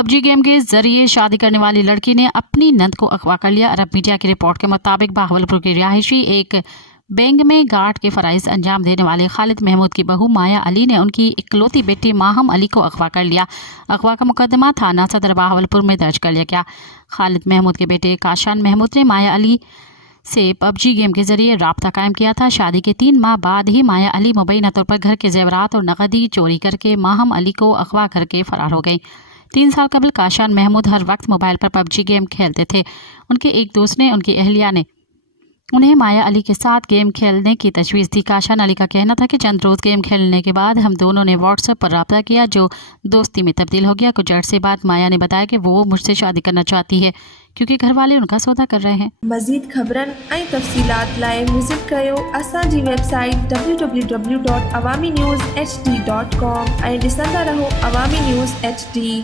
PUBG game के जरिए शादी करने वाली लड़की ने अपनी नंद को अगवा कर लिया। अरब मीडिया की रिपोर्ट के मुताबिक भावलपुर की रिहायशी एक बैंक में गार्ड के फराइज अंजाम देने वाले खालिद महमूद की बहू माया अली ने उनकी इकलौती बेटी माहम अली को अगवा कर लिया। अगवा का मुकदमा थाना सदर भावलपुर में दर्ज कर लिया गया। खालिद महमूद के बेटे काशान महमूद ने माया अली से पबजी गेम के जरिए राब्ता कायम किया था। शादी के 3 माह बाद ही माया अली मुबैना तौर पर घर के जेवरात और नकदी चोरी करके माहम अली को अगवा करके फरार हो गई। 3 साल कबल काशान महमूद हर वक्त मोबाइल पर पबजी गेम खेलते थे। उनके एक दोस्त ने उनकी अहलिया ने उन्हें माया अली के साथ गेम खेलने की तजवीज़ दी। काशान अली का कहना था कि चंद रोज़ गेम खेलने के बाद हम दोनों ने व्हाट्सएप पर रब्ता किया जो दोस्ती में तब्दील हो गया। कुछ अर्से बाद माया ने बताया कि वो मुझसे शादी करना चाहती है क्योंकि घर वाले उनका सौदा कर रहे हैं। मज़ीद ख़बरन ऐं तफ़सीलात लाइ विज़िट कयो असांजी वेबसाइट www.awamiNewsHD.com ऐं ॾिसंदा रहो अवामी न्यूज़ HD।